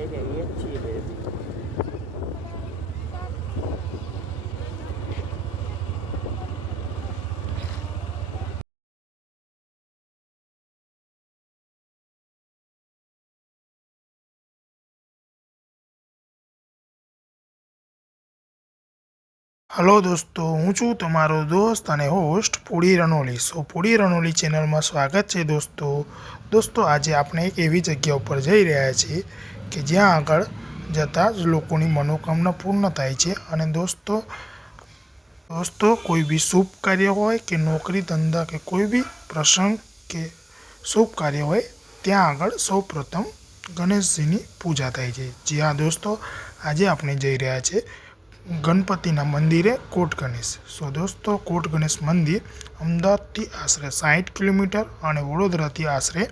જઈ રહીએ છીએ. હલો દોસ્તો, હું છું તમારો દોસ્ત અને હોસ્ટ પૂડી રનોલી. પૂડી રનોલી ચેનલમાં સ્વાગત છે દોસ્તો. આજે આપણે એક એવી જગ્યા ઉપર જઈ રહ્યા છીએ કે જ્યાં આગળ જતાં જ લોકોની મનોકામના પૂર્ણ થાય છે. અને દોસ્તો કોઈ બી શુભ કાર્ય હોય કે નોકરી ધંધા કે કોઈ બી પ્રસંગ કે શુભ કાર્ય હોય ત્યાં આગળ સૌ પ્રથમ ગણેશજીની પૂજા થાય છે. જી હા દોસ્તો, આજે આપણે જઈ રહ્યા છીએ ગણપતિના મંદિરે કોટ ગણેશ. દોસ્તો કોટ ગણેશ મંદિર અમદાવાદથી આશરે 60 કિલોમીટર અને વડોદરાથી આશરે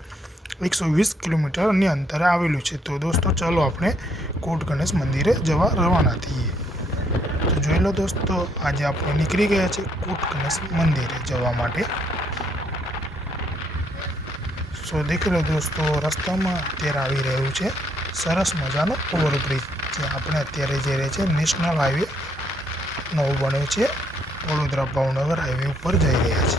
120 કિલોમીટરની અંતરે આવેલું છે. તો દોસ્તો ચલો આપણે કોટ ગણેશ મંદિરે જવા રવાના થઈએ. તો જોઈ લો દોસ્તો, આજે આપણે નીકળી ગયા છે કોટ ગણેશ મંદિરે જવા માટે. દેખી લો દોસ્તો, રસ્તામાં અત્યારે આવી રહ્યું છે સરસ મજાનો ઓવરબ્રિજ. આપણે અત્યારે જઈ રહ્યા છે નેશનલ હાઈવે નવો બન્યો છે, વડોદરા ભાવનગર હાઈવે ઉપર જઈ રહ્યા છે.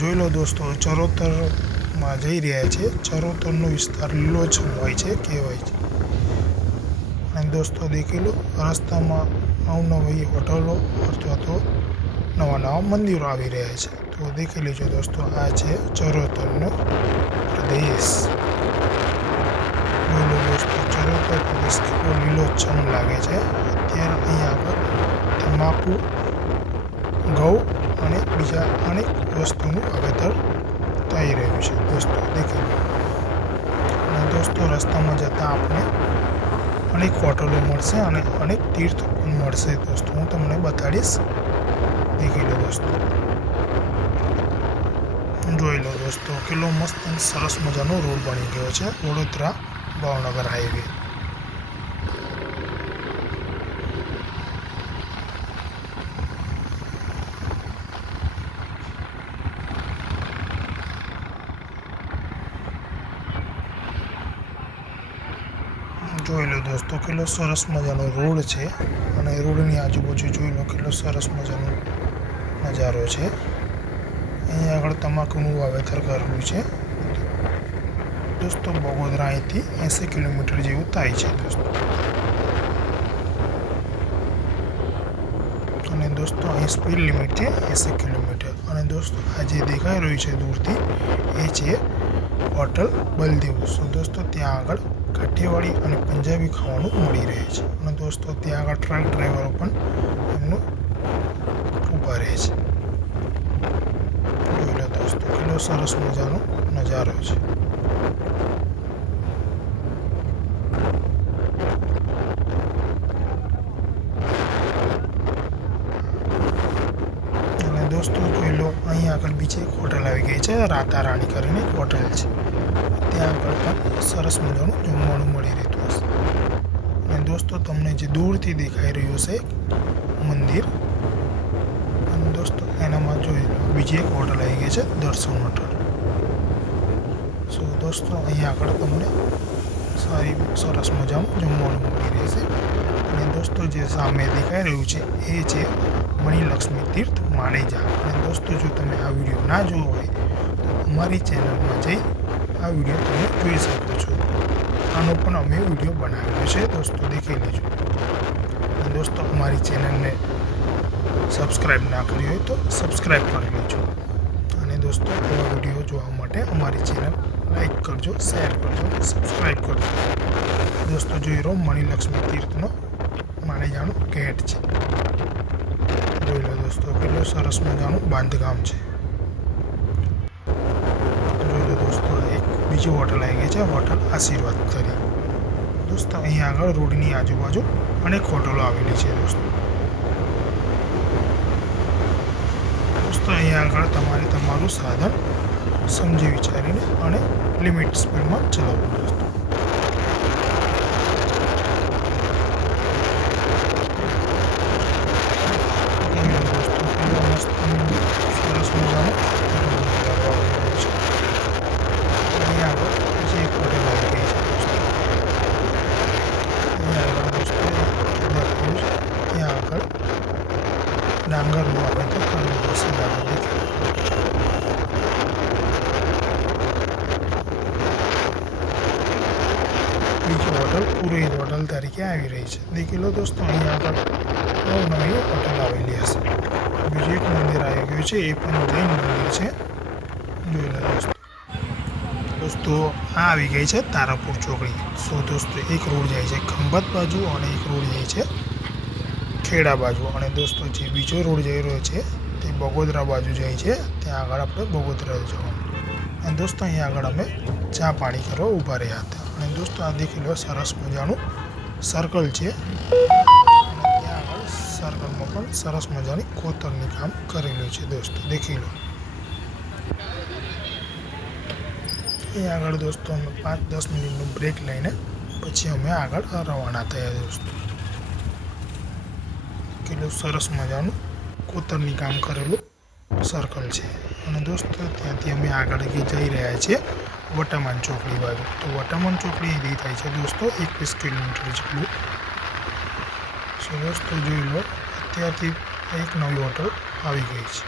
જોઈ લો દોસ્તો, ચરોતરમાં જઈ રહ્યા છે. ચરોતરનો વિસ્તાર લીલોછમ હોય છે કહેવાય છે. અને દોસ્તો દેખી લો, રસ્તામાં અવનવી હોટલો અથવા તો નવા મંદિરો આવી રહ્યા છે. તો દેખી લેજો દોસ્તો, આ છે ચરોતરનો પ્રદેશ. જોઈ લો દોસ્તો, ચરોતર પ્રદેશ કેટલો લીલોછમ લાગે છે. અત્યારે અહીંયા આગળ તમાકુ, ઘઉં અને બીજા અનેક વસ્તુનું વાવેતર થઈ રહ્યું છે દોસ્તો દેખી લો. અને દોસ્તો રસ્તામાં જતાં આપણે અનેક હોટલો મળશે અને અનેક તીર્થ પણ મળશે દોસ્તો, હું તમને બતાડીશ. દેખી લો દોસ્તો, જોઈ લો દોસ્તો, કેટલો મસ્ત અને સરસ મજાનો રોડ બની ગયો છે વડોદરા ભાવનગર હાઈવે. જોઈ લો દોસ્તો, કેટલો સરસ મજાનો રોડ છે અને રોડની આજુબાજુ જોઈ લો કેટલો સરસ મજાનો નજારો છે. અહીંયા આગળ તમાકુનું વાવેતર કરેલું છે દોસ્તો. બગોદરા અહીંથી 80 કિલોમીટર જેવું થાય છે દોસ્તો. અને દોસ્તો અહીં સ્પીડ લિમિટ છે 80 કિલોમીટર. અને દોસ્તો આ જે દેખાઈ રહ્યું છે દૂરથી એ છે હોટલ બલદેવ. દોસ્તો ત્યાં આગળ કાઠિયાવાડી અને પંજાબી ખાવાનું મળી રહે છે. અને દોસ્તો ત્યાં આગળ ટ્રક ડ્રાઈવરો પણ એમનું ઊભા રહે છે. જોઈ લો દોસ્તો, કેટલો સરસ મજાનો નજારો છે. અને દોસ્તો જોઈ લો, અહીં આગળ બીજી એક હોટલ આવી ગઈ છે, રાતા રાણી કરીને એક હોટલ છે. ત્યાં આગળ પણ સરસ મજાનું જમવાનું મળી રહેતું હશે. અને દોસ્તો તમને જે દૂરથી દેખાઈ રહ્યું છે મંદિર, અને દોસ્તો એનામાં જોઈ લો બીજી એક હોટલ આવી ગઈ છે દર્શન હોટલ. દોસ્તો અહીંયા આગળ તમને સરસ મજાનું જમવાનું મળી રહેશે. અને દોસ્તો જે સામે દેખાઈ રહ્યું છે એ છે મણિલક્ષ્મી તીર્થ માળેજા. અને દોસ્તો જો તમે આ વિડીયો ના જોયો હોય તો અમારી ચેનલમાં જઈ આ વિડીયો તમે જોઈ શકો છો. આનો પણ અમે વિડીયો બનાવેલો છે દોસ્તો, દેખી લેજો. અને દોસ્તો અમારી ચેનલને સબસ્ક્રાઈબ ના કરી હોય તો સબસ્ક્રાઈબ કરી લેજો. અને દોસ્તો આવા વિડીયો જોવા માટે અમારી ચેનલ લાઈક કરજો, શેર કરજો, સબસ્ક્રાઈબ કરજો. દોસ્તો જોઈ રહો મણિલક્ષ્મી તીર્થનો માળેજાનો ગેટ છે. જોઈ લો દોસ્તો, કેટલું સરસ મજાનું બાંધકામ છે. જોઈ લો દોસ્તો, એક બીજી હોટલ આવી ગઈ છે, હોટલ આશીર્વાદ કરી. દોસ્તો અહીંયા આગળ રોડની આજુબાજુ અનેક હોટલો આવેલી છે દોસ્તો. અહીંયા આગળ તમારે તમારું સાધન સમજી વિચારીને અને લિમિટ સ્પીડમાં ચલાવવું દોસ્તો. સરસ મજાનો જગ્યા આવી રહી છે. દેખી લો દોસ્તો, અહીંયા આગળ નવી હોટલ આવેલી હશે. બીજું એક મંદિર આવી ગયું છે, એ પણ જૈન મંદિર છે. જોઈ લો દોસ્તો આ આવી ગઈ છે તારાપુર ચોકડી. દોસ્તો એક રોડ જાય છે ખંભાત બાજુ અને એક રોડ જાય છે ખેડા બાજુ. અને દોસ્તો જે બીજો રોડ જઈ રહ્યો છે તે બગોદરા બાજુ જાય છે. ત્યાં આગળ આપણે બગોદરા જવાનું. અને દોસ્તો અહીંયા આગળ અમે ચા પાણી કરવા ઊભા રહ્યા હતા. અને દોસ્તો આ દેખી લો સરસ મજાનું સર્કલ છે. અને ત્યાં આગળ સર્કલમાં પણ સરસ મજાની કોતરણી કામ કરેલું છે. દોસ્તો દેખી લો. અહીં આગળ દોસ્તો અમે 5-10 મિનિટનું બ્રેક લઈને પછી અમે આગળ રવાના થયા. દોસ્તો કેટલું સરસ મજાનું કોતરણી કામ કરેલું સર્કલ છે. અને દોસ્તો ત્યાંથી અમે આગળ જઈ રહ્યા છીએ વટામાન ચોકડી બાજુ. તો વટામાન ચોકડી એ થાય છે દોસ્તો 21 કિલોમીટર જેટલું. દોસ્તો જોઈ લો, અત્યારથી એક નવી હોટલ આવી ગઈ છે.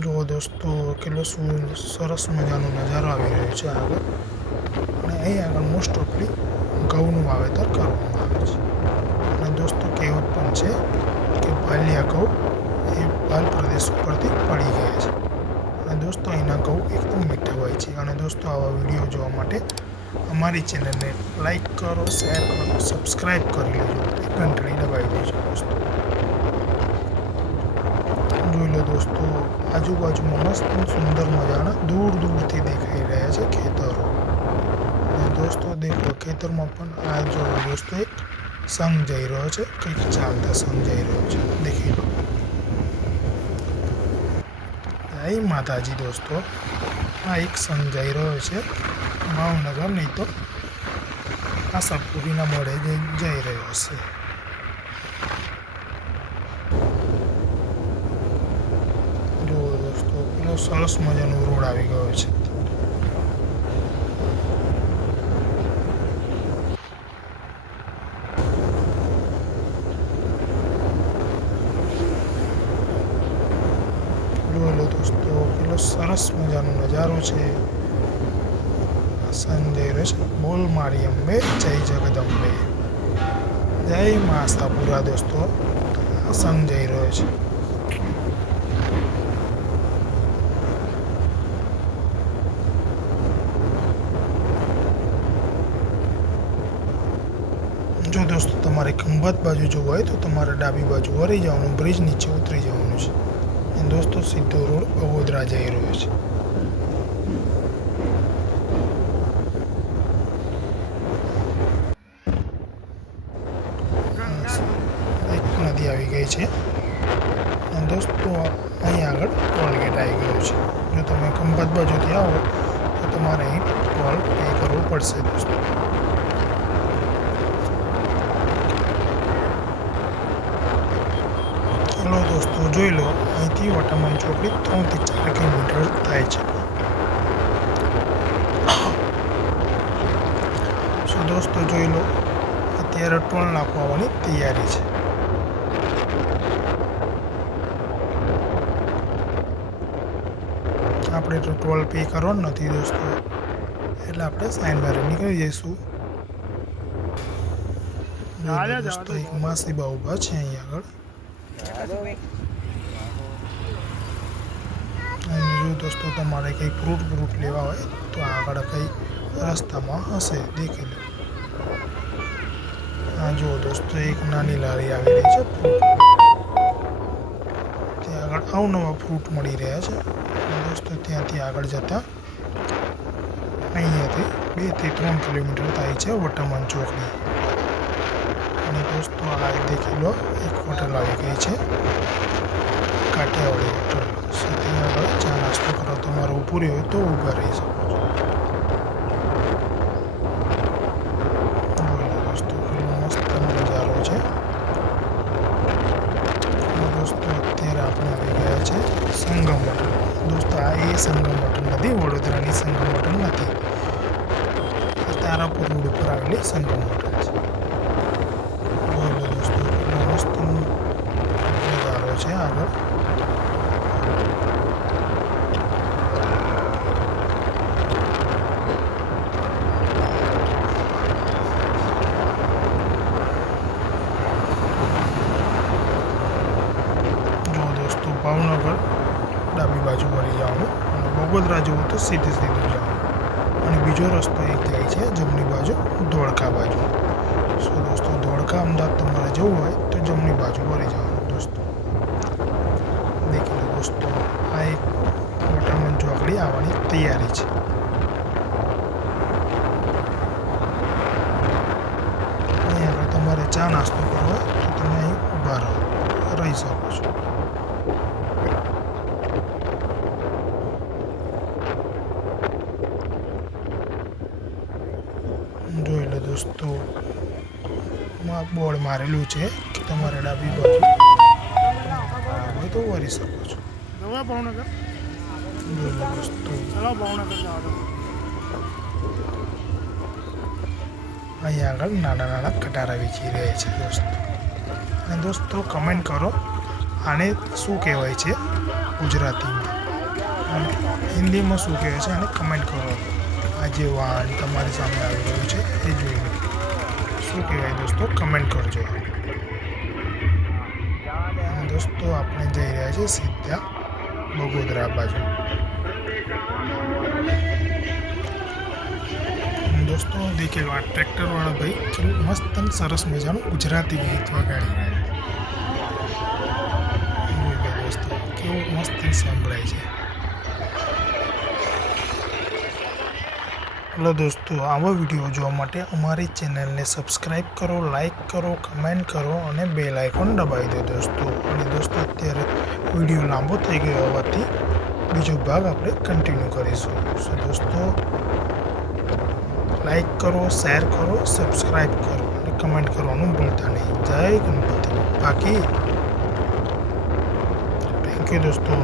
જુઓ દોસ્તો કેટલો સરસ મજાનો નજારો આવી રહ્યો છે આગળ. અને અહીં આગળ મોસ્ટ ઓફલી ઘઉંનું વાવેતર કરવામાં આવે છે. અને દોસ્તો કહેવત પણ છે કે બાલિયા ઘઉં એ બાલ પ્રદેશ ઉપરથી પડી ગયા છે. અને દોસ્તો અહીંના ઘઉં એકદમ મીઠા હોય છે. અને દોસ્તો આવા વિડીયો જોવા માટે અમારી ચેનલને લાઈક કરો, શેર કરો, સબસ્ક્રાઈબ કરી લેજો, ઘંટડી દબાવી દેજો. દોસ્તો જોઈ લો દોસ્તો, આજુબાજુમાં મસ્ત સુંદર મજાના દૂર દૂરથી દેખાઈ રહ્યા છે ખેતરો. અને દોસ્તો દેખો ખેતરમાં પણ આ જો દોસ્તો એક સંઘ જઈ રહ્યો છે, કંઈક ચાલતા સંઘ જઈ રહ્યો છે. દેખી લો. જય માતાજી. દોસ્તો આ એક સંઘ જઈ રહ્યો છે ભાવનગર, નહીં તો આશાપુરીના મળે જઈ રહ્યો હશે. સરસ મજાનો રોડ આવી ગયો છે. જોઈ લો દોસ્તો કેટલો સરસ મજાનો નજારો છે. સંજય રસ બોલ મારી અંબે, જય જગદંબે, જય મા આશાપુરા. દોસ્તો સંઘ જઈ રહ્યો છે. જો દોસ્તો તમારે ખંભાત બાજુ જવું હોય તો તમારે ડાબી બાજુ વળી જવાનું, બ્રિજ નીચે ઉતરી જવાનું છે. અને દોસ્તો સીધો રોડ બગોદરા જઈ રહ્યો છે. એક નદી આવી ગઈ છે. અને દોસ્તો અહીં આગળ ટોલગેટ આવી ગયો છે. જો તમે ખંભાત બાજુથી આવો તો તમારે અહીં ટોલ પે કરવો પડશે. દોસ્તો ચલો દોસ્તો જોઈ લો, અહીંથી વટામાન ચોકડી 3-4 કિલોમીટર થાય છે. દોસ્તો જોઈ લો, અત્યારે ટોલ નાખવાની તૈયારી છે. આપણે તો ટોલ પે કરવાનો નથી દોસ્તો, એટલે આપણે સાઈન બારે નીકળી જઈશું. દોસ્તો એક માસીબા ઊભા છે અહીં આગળ. અને જો દોસ્તો તમારે કંઈ ફ્રૂટ લેવા હોય તો આગળ કંઈ રસ્તામાં હશે, દેખી લો. હા જુઓ દોસ્તો એક નાની લારી આવી રહી છે ફ્રૂટ. ત્યાં આગળ અવનવા ફ્રૂટ મળી રહ્યા છે. દોસ્તો ત્યાંથી આગળ જતા અહીંયાથી 2-3 કિલોમીટર થાય છે વટામાન ચોકડી. અને દોસ્તો આ દેખી લો એક હોટલ આવી ગઈ છે, કાઠિયાવાડી હોટલ. ત્યાં આગળ ચા નાસ્તો કરવા તમારે ઊભું રહ્યું હોય તો ઊભા રહી શકો છો. દોસ્તો કેટલો મસ્ત નજારો છે. દોસ્તો અત્યારે આપણે આવી ગયા છે સંગમ હોટલ. દોસ્તો આ એ સંગમ હોટલ નથી, વડોદરાની સંગમ હોટલ નથી, તારાપુર રોડ ઉપર આવેલી સંગમ હોટલ. આગળ. જો દોસ્તો ભાવનગર ડાબી બાજુ વળી જવાનું અને બગોદરા જવું તો સીધું જવાનું અને બીજો રસ્તો એક જાય છે જમણી બાજુ ધોળકા બાજુ. સો દોસ્તો ધોળકા અમદાવાદ તમારે જવું હોય તો જમણી બાજુ વળી જવાનું દોસ્તો. દેખી લો દોસ્તો, આ એક વોટરમેન ચોકડી આવવાની તૈયારી છે. અહીં આગળ તમારે ચા નાસ્તો કરવો હોય તો તમે અહીં ઊભા રહી શકો છો. જોઈ લો દોસ્તો, બોર્ડ મારેલું છે કે તમારે ડાબી બાજુ હોય તો વળી શકો છો. ભાવનગર જોઈ લો દોસ્તો, અહીં આગળ નાના નાના કટારા વેચી રહ્યા છે દોસ્તો. અને દોસ્તો કમેન્ટ કરો આને શું કહેવાય છે ગુજરાતીમાં અને હિન્દીમાં શું કહેવાય છે આને કમેન્ટ કરો. આ જે વાહન તમારી સામે આવી રહ્યું છે એ જોઈ લો, શું કહેવાય દોસ્તો કમેન્ટ કરજો. અને દોસ્તો આપણે જઈ રહ્યા છીએ સીધા બગોદરા બાજુ. દોસ્તો દેખેલો આ ટ્રેક્ટરવાળા ભાઈ કેવું મસ્ત અને સરસ મજાનું ગુજરાતી ગીત વગાડી રહ્યા. જોઈ લો દોસ્તો કેવું મસ્ત સંભળાય છે. હેલો દોસ્તો, આવા વિડીયો જોવા માટે અમારી ચેનલને સબસ્ક્રાઈબ કરો, લાઈક કરો, કમેન્ટ કરો અને બેલ આઇકોન દબાવી દો દોસ્તો. અને દોસ્તો અત્યારે વિડીયો લાંબો થઈ ગયો હોવાથી બીજો ભાગ આપણે કન્ટિન્યુ કરીશું. સો દોસ્તો લાઈક કરો, શેર કરો, સબસ્ક્રાઈબ કરો અને કમેન્ટ કરવાનું ભૂલતા નહીં. જય ગણપતિ બાકી. થેન્ક યુ દોસ્તો.